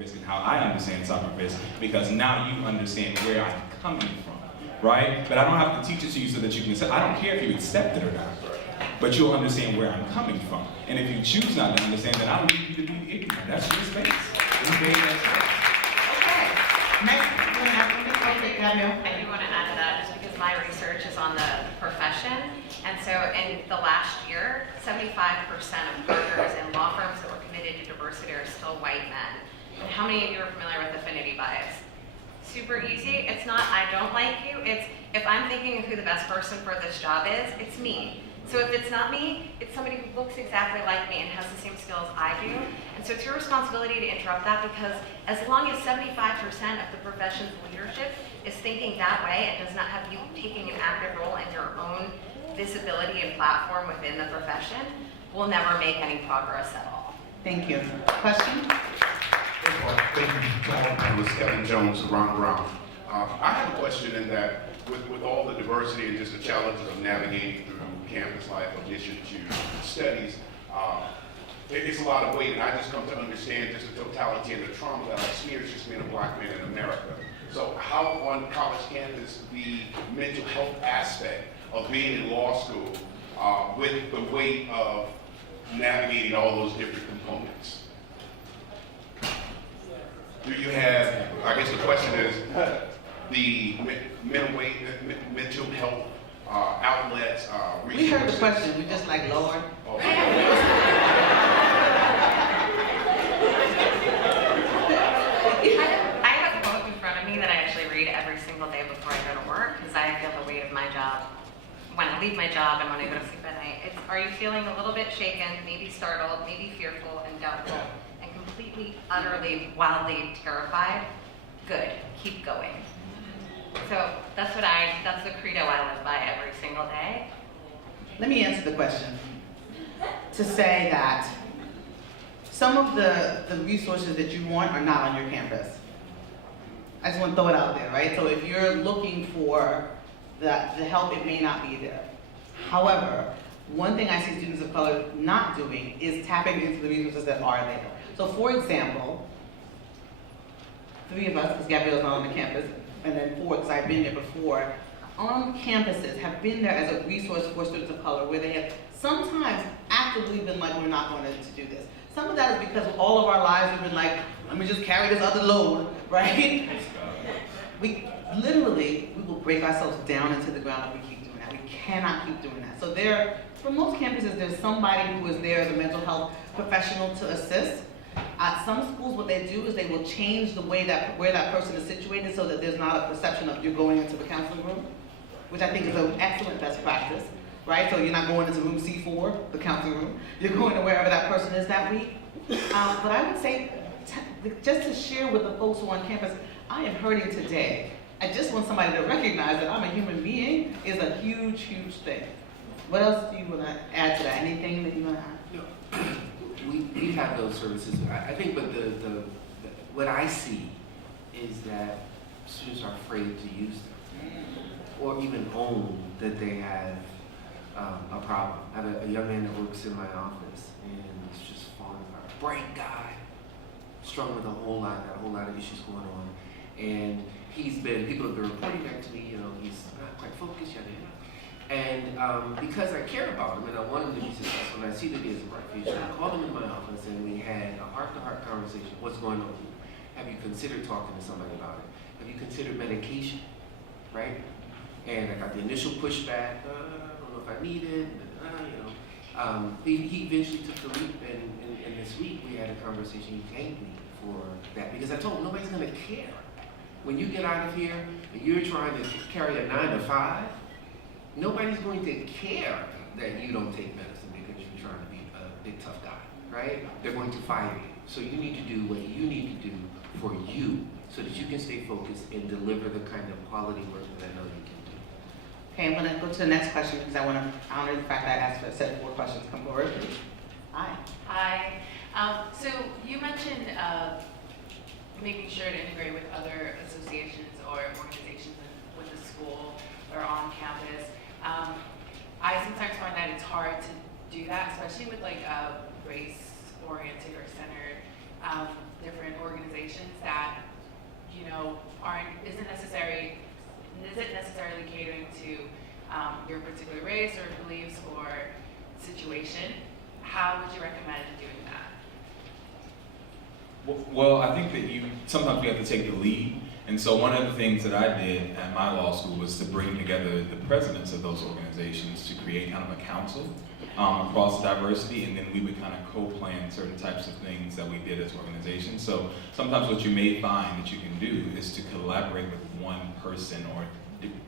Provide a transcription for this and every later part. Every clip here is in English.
risk and how I understand cyber risk, because now you understand where I'm coming from, right? But I don't have to teach it to you so that you can accept. I don't care if you accept it or not, but you'll understand where I'm coming from. And if you choose not to understand, then I don't need you to be ignorant. That's your space. Okay. Next, I do want to add to that just because my research is on the profession. And so in the last year, 75% of partners in law firms that were committed to diversity are still white men. And how many of you are familiar with affinity bias? Super easy. It's not I don't like you. It's if I'm thinking of who the best person for this job is, it's me. So if it's not me, it's somebody who looks exactly like me and has the same skills I do. And so it's your responsibility to interrupt that, because as long as 75% of the profession's leadership is thinking that way and does not have you taking an active role in your own visibility and platform within the profession, we'll never make any progress at all. thank you. Question? Thank you, I was Kevin Jones, Ron Brown. I have a question in that with all the diversity and just the challenges of navigating through campus life, addition to studies, it's a lot of weight, and I just come to understand just the totality and the trauma that I experienced just being a black man in America. So how on college campus the mental health aspect of being in law school with the weight of navigating all those different components? Do you have, I guess the question is, the mental health outlets, resources? We heard the question, we just like, Lord. Okay. I have a book in front of me that I actually read every single day before I go to work, because I feel the weight of my job when I leave my job and when I go to sleep at night. It's, are you feeling a little bit shaken, maybe startled, maybe fearful and doubtful, and completely, utterly, wildly terrified? Good, keep going. So that's the credo I live by every single day. Let me answer the question. To say that some of the resources that you want are not on your campus. I just want to throw it out there, right? So if you're looking for the help, it may not be there. However, one thing I see students of color not doing is tapping into the resources that are there. So for example, 3 of us, because Gabrielle's not on the campus, and then 4, because I've been there before, on campuses have been there as a resource for students of color, where they have sometimes actively been like, we're not going to do this. Some of that is because all of our lives we've been like, let me just carry this other load, right? We will break ourselves down into the ground if we keep doing that. We cannot keep doing that. So for most campuses, there's somebody who is there as a mental health professional to assist. At some schools, what they do is they will change the way where that person is situated so that there's not a perception of you going into the counseling room, which I think is an excellent best practice, right? So you're not going into room C4, the counseling room. You're going to wherever that person is that week. But I would say, just to share with the folks who are on campus, I am hurting today. I just want somebody to recognize that I'm a human being is a huge, huge thing. What else do you want to add to that? Anything that you want to add? No. We have those services. I think, but what I see is that students are afraid to use them, or even own that they have a problem. I have a young man that works in my office, and he's just falling apart. Bright guy, struggling with got a whole lot of issues going on, and people have been reporting back to me, he's not quite focused, yada yada. And because I care about him and I want him to be successful, and I see that he has a bright future, I called him in my office and we had a heart-to-heart conversation. What's going on with you? Have you considered talking to somebody about it? Have you considered medication? Right? And I got the initial pushback. I don't know if I need it. He eventually took the leap, and this week we had a conversation. He thanked me for that because I told him nobody's going to care. When you get out of here and you're trying to carry a 9 to 5, nobody's going to care that you don't take medicine because you're trying to be a big tough guy, right? They're going to fire you. So you need to do what you need to do for you so that you can stay focused and deliver the kind of quality work that I know you can do. Okay, I'm going to go to the next question because I want to honor the fact that I said 4 questions. Come forward, please. Hi. Hi. So you mentioned making sure to integrate with other associations or organizations with the school or on campus. I sometimes find that it's hard to do that, especially with like race-oriented or centered different organizations that, you know, isn't necessarily catering to your particular race or beliefs or situation, how would you recommend doing that? Well, I think that sometimes you have to take the lead. And so one of the things that I did at my law school was to bring together the presidents of those organizations to create kind of a council across diversity, and then we would kind of co-plan certain types of things that we did as organizations. So sometimes what you may find that you can do is to collaborate with one person or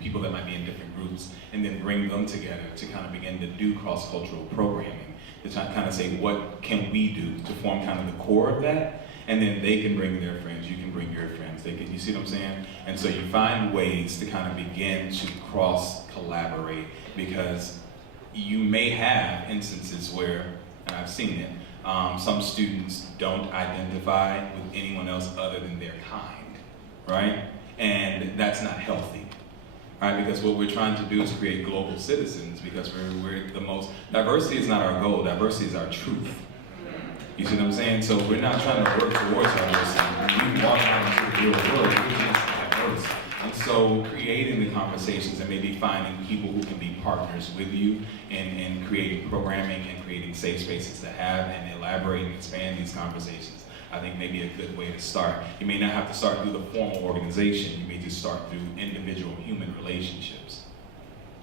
people that might be in different groups, and then bring them together to kind of begin to do cross-cultural programming, to kind of say, what can we do to form kind of the core of that? And then they can bring their friends, you can bring your friends. You see what I'm saying? And so you find ways to kind of begin to cross-collaborate, because you may have instances where, and I've seen it, some students don't identify with anyone else other than their kind, right? And that's not healthy, right? Because what we're trying to do is create global citizens, because we're the most, diversity is not our goal, diversity is our truth. You see what I'm saying? So we're not trying to work towards diversity. When we walk out into the real world, we're just diverse. And so creating the conversations and maybe finding people who can be partners with you in creating programming and creating safe spaces to have and elaborate and expand these conversations, I think may be a good way to start. You may not have to start through the formal organization. You may just start through individual human relationships.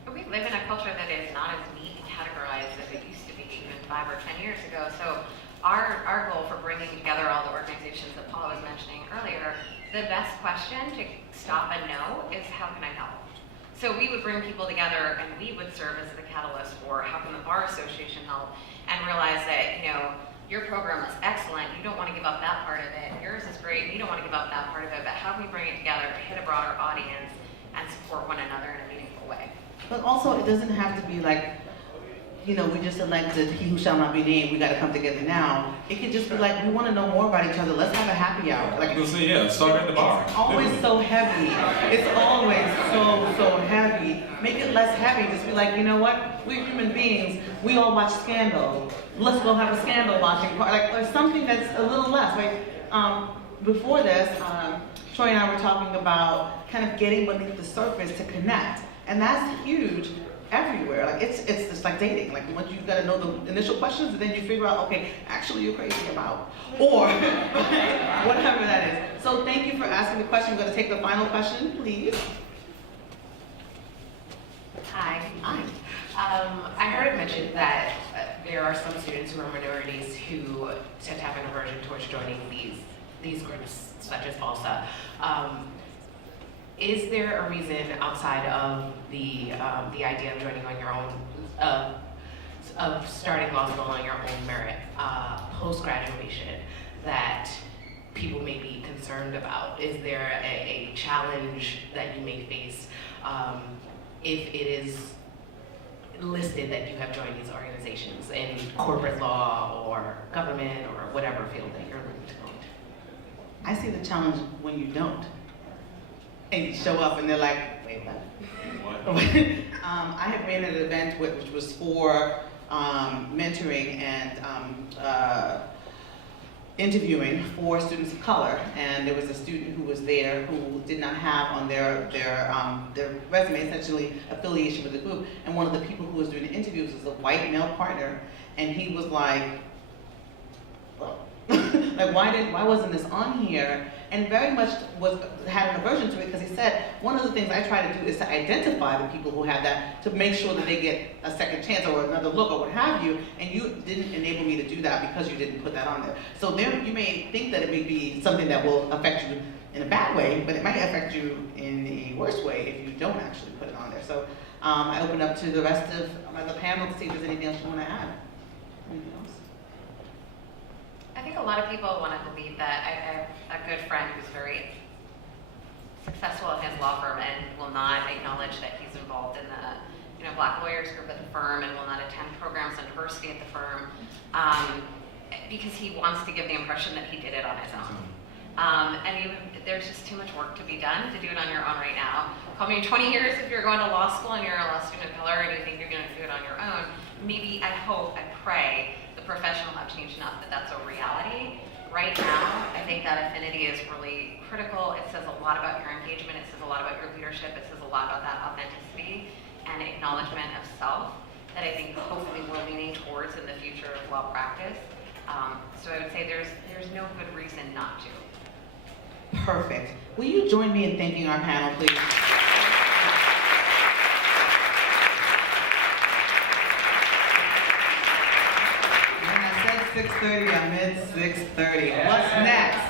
But we live in a culture that is not as neat and categorized as it used to be even 5 or 10 years ago. So our goal for bringing together all the organizations that Paula was mentioning earlier, the best question to stop and know is, how can I help? So we would bring people together and we would serve as the catalyst for how can the Bar Association help, and realize that, you know, your program is excellent, you don't want to give up that part of it, yours is great, you don't want to give up that part of it, but how can we bring it together to hit a broader audience and support one another in a meaningful way? But also, it doesn't have to be like, you know, we just elected he who shall not be named, we gotta come together now. It could just be like, we wanna know more about each other, let's have a happy hour. Like, I was gonna say, yeah, start at the bar. it's always so heavy. It's always so heavy. Make it less heavy, just be like, you know what? We're human beings, we all watch Scandal. Let's go have a Scandal watching party. Like, or something that's a little less. Like, before this, Troy and I were talking about kind of getting beneath the surface to connect. And that's huge everywhere. Like, it's just like dating. Like, once you've got to know the initial questions, and then you figure out, okay, actually you're crazy about, or whatever that is. So thank you for asking the question. We're going to take the final question, please. Hi. Hi. I heard it mentioned that there are some students who are minorities who tend to have an aversion towards joining these groups, such as BALSA. Is there a reason outside of the idea of joining on your own, of starting law school on your own merit, post-graduation, that people may be concerned about? Is there a challenge that you may face if it is listed that you have joined these organizations in corporate law or government or whatever field that you're looking to go into? I see the challenge when you don't. And you show up and they're like, wait, what? I have been at an event which was for mentoring and interviewing for students of color, and there was a student who was there who did not have on their resume essentially affiliation with the group, and one of the people who was doing the interviews was a white male partner, and he was like, well, like why wasn't this on here? And very much had an aversion to it, because he said, one of the things I try to do is to identify the people who have that, to make sure that they get a second chance or another look or what have you, and you didn't enable me to do that because you didn't put that on there. So there, you may think that it may be something that will affect you in a bad way, but it might affect you in a worse way if you don't actually put it on there. So I open up to the rest of the panel to see if there's anything else you want to add. Anything else? I think a lot of people want to believe that. I have a good friend who's very successful in his law firm and will not acknowledge that he's involved in the Black lawyers group at the firm, and will not attend programs on diversity at the firm because he wants to give the impression that he did it on his own. There's just too much work to be done to do it on your own right now. Call me in 20 years if you're going to law school and you're a law student of color and you think you're going to do it on your own. Maybe, I hope, I pray, the profession will have changed enough that that's a reality. right now, I think that affinity is really critical. It says a lot about your engagement, it says a lot about your leadership, it says a lot about that authenticity and acknowledgement of self that I think hopefully we're leaning towards in the future of law practice. So I would say there's no good reason not to. Perfect. Will you join me in thanking our panel, please? When I said 6:30, I meant 6:30. What's next?